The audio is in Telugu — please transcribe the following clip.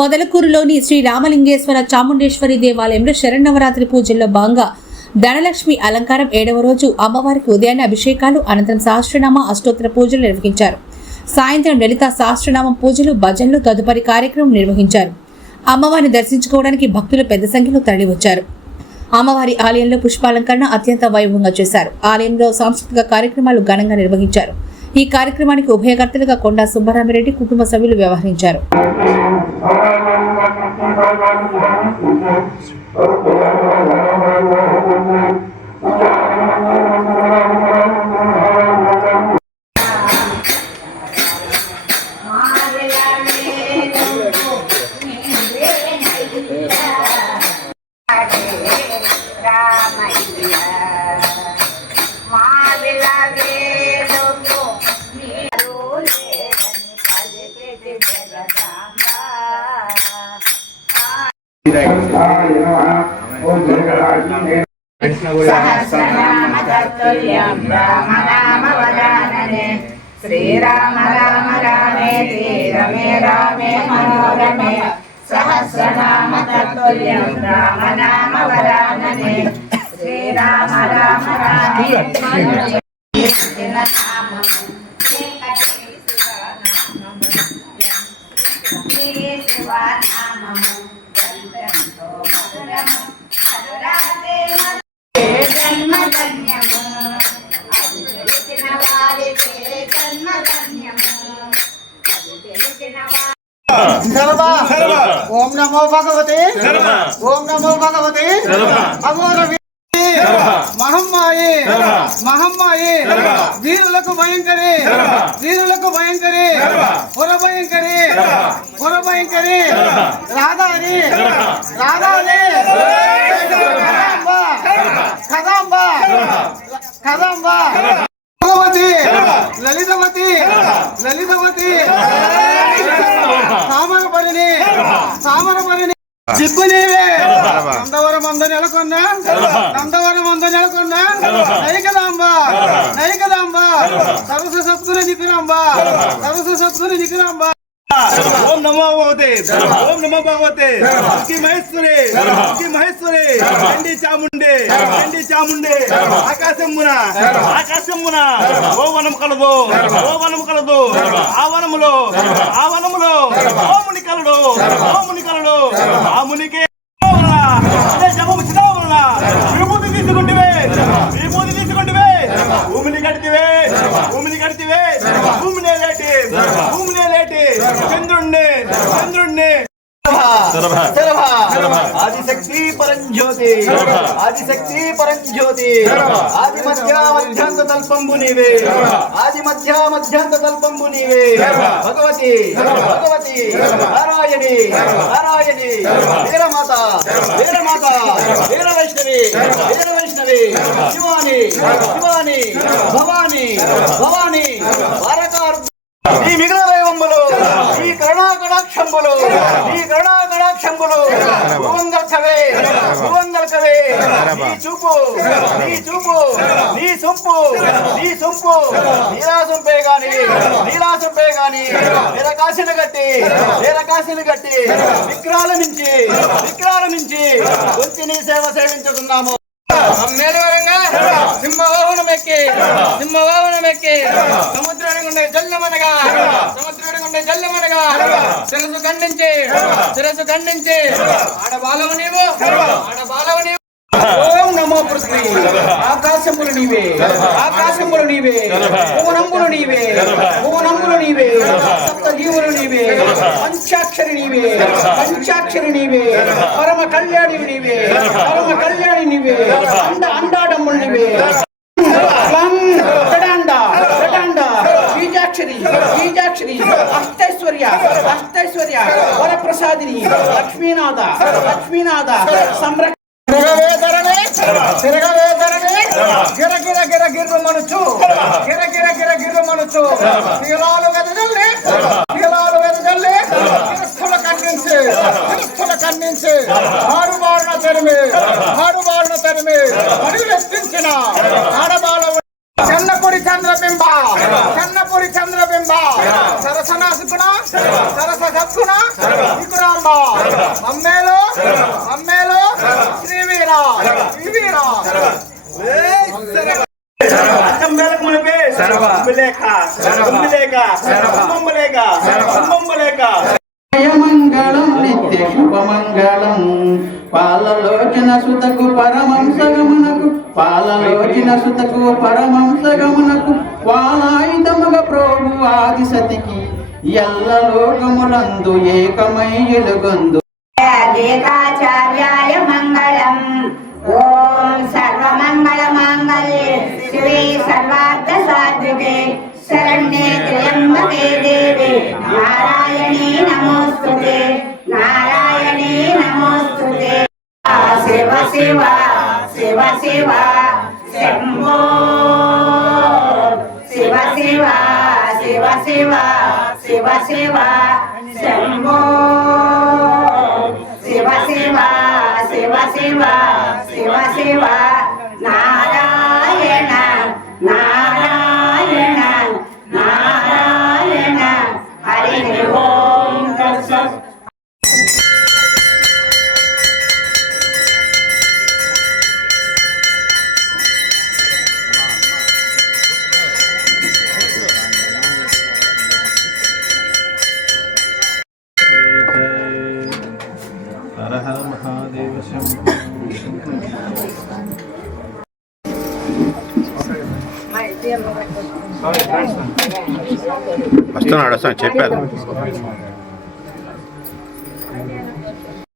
పొదలకూరులోని శ్రీ రామలింగేశ్వర చాముండేశ్వరి దేవాలయంలో శరణవరాత్రి పూజల్లో భాగంగా ధనలక్ష్మి అలంకారం ఏడవ రోజు అమ్మవారికి ఉదయాన్నే అభిషేకాలు అనంతరం సహస్రనామ అష్టోత్తర పూజలు నిర్వహించారు. సాయంత్రం లలిత సహస్రనామం పూజలు భజనలు తదుపరి కార్యక్రమం నిర్వహించారు. అమ్మవారిని దర్శించుకోవడానికి భక్తులు పెద్ద సంఖ్యలో తరలివచ్చారు. అమ్మవారి ఆలయంలో పుష్పాలంకరణ అత్యంత వైభవంగా చేశారు. ఆలయంలో సాంస్కృతిక కార్యక్రమాలు ఘనంగా నిర్వహించారు. ఈ కార్యక్రమానికి ఉభయకర్తలుగా కొండా సుబ్బరామిరెడ్డి కుటుంబ సభ్యులు వ్యవహరించారు. Thank you. సహస్రనామ తత్తుల్యం రామ నామ వదాననే శ్రీరామ రామ రామే రమే రామే మనోరమే సహస్రనామ తత్తుల్యం రామ నామ వరాననే శ్రీరామ రామ రామే మనోరమే జన్మధన్యము అది తెలిసిన వారికే జన్మధన్యము అది తెలిసిన వారి ఓం నమో భగవతే. ఓం నమో భగవతే వీరి మహమ్మాయి. మహమ్మాయి వీరులకు భయంకరి. వీరులకు భయంకరి. పుర భయంకరి పుర భయంకరి రాధాని రాధాని కదాంబ కదాంబ కదాంబ? భగవతి! లలితవతి! లలితవతి! సామరపరిని సామరపరిని సిగ్గు నీవే నందవరం అంద నెలకొన్న? నందవరం అంద నెలకొన్న? నైకదాంబ? నైకదాంబ? సరస సత్తుని నికురాంబ సరస సత్తుని నికురాంబ ఓం నమో భగవతే. ఓం నమో భగవతే. శ్రీ మహేశ్వరి. శ్రీ మహేశ్వరి. చండి చాముండే. చండి చాముండే. ఆకాశమున. ఆకాశమున. ఓ వనం కలదు. ఓ వనం కలదు. ఆ వనములో ఆ వనములో ఓ ముని కలడు. ఓ ముని కలడు. ఆ మునికి విభూతి తీసుకుంటివే విభూతి తీసుకుంటివే భూమిని కడితివే. భూమిని కడితివే భూమినే లేటి భూమినే లేటి చంద్రుణ్ణి చంద్రుణ్ణి ఆదిశక్తి పరంజ్యోతి ఆదిశక్తి పరంజ్యోతి ఆది మధ్య మధ్యాంత తల్పంబు నీవే. ఆది మధ్య మధ్యాంత తల్పంబు నీవే. భగవతి. భగవతి. నారాయణి. నారాయణి. వీరమాత. వీరమాత. వీర వైష్ణవి వీర వైష్ణవి శివాని. శివాని. భవాని. భవాని వారకార్ ఈ మిగిలిన దైవములు ఈ కరుణా కటాక్షంబులు ఈ కరుణా కటాక్షంబులు భువంగల్కవే భువంగల్కవే నీ చూపు. నీ చూపు. నీ సొంపు. నీ సొంపు. గాని నీలా సొంపే గాని నిరకాశిని గట్టి నిరకాశిని గట్టి విగ్రహాల నుంచి విగ్రహాల నుంచి వచ్చి నీ సేవ సేవించుకున్నాము మేలవరంగా సింహవాహనం ఎక్కి సింహవాహనం ఎక్కి సముద్రానికి ఉండే జల్లమనగా సముద్రానికి ఉండే జల్లమనగా శిరసు ఖండించి శిరసు ఖండించి ఆడబాలవు నీవు ఆడబాలవు నీవు. ఓం నమో పృథ్వీ ఆకాశములు నీవే ఆకాశములు నీవే భువనంబులు నీవే భువనంబులు ನೀವೇ ಸಪ್ತಜೀವರು ನೀವೇ ಪಂಚಾಕ್ಷರಿ ನೀವೇ ಪಂಚಾಕ್ಷರಿ ನೀವೇ ಪರಮ ಕಲ್ಯಾಣಿ ನೀವೇ ಪರಮ ಕಲ್ಯಾಣಿ ನೀವೇ ಅಂಡ ಅಂಡಾಡಮ್ಮ ನೀವೇ ಕಡಾಂಡ ಕಡಾಂಡ ಬೀಜಾಕ್ಷರಿ ಬೀಜಾಕ್ಷರಿ ಅಷ್ಟೈಶ್ವರ್ಯ ಅಷ್ಟೈಶ್ವರ್ಯ ವರಪ್ರಸಾದಿನಿ ಲಕ್ಷ್ಮೀನಾಥ ಲಕ್ಷ್ಮೀನಾಥ ಸಂರಕ್ಷಣೆ ತಿರುಗವೇ ತರಣೆ ತಿರುಗವೇ ತರಣೆ గిర గిర గిర గిర్రు మనుచు గిర గిర గిర గిర్రు మనుచు నీలాలు వెదజల్లి. నీలాలు వెదజల్లి. గిరస్థుల ఖండించి గిరస్థుల ఖండించి ఆరు బారున తరిమి. ఆరు బారున తరిమి. అడుగులెత్తించిన ఆడబాల చెన్నకొడి చంద్రబింబ. కన్నపురి చంద్రబింబ. సరసన సుగుణ సరస సద్గుణ? వికురాంబ. అమ్మేలు అమ్మేలు జయమంగళం నిత్య శుభమంగళం. పాలలోచన సుతకు పరమంసగమునకు పాలలోచన సుతకు పరమంసగమునకు పాలాయుధముగ ప్రోగు ఆది సతికి ఎల్ల లోకములందు ఏకమై ఎలుగొందు. శివ శివ శివ శివ శివ శంభో. శివ శివ శివ శివ శివ శివ నారాయణ నారాయణ వస్తున్నాడు వస్తున్నాడు చెప్పాను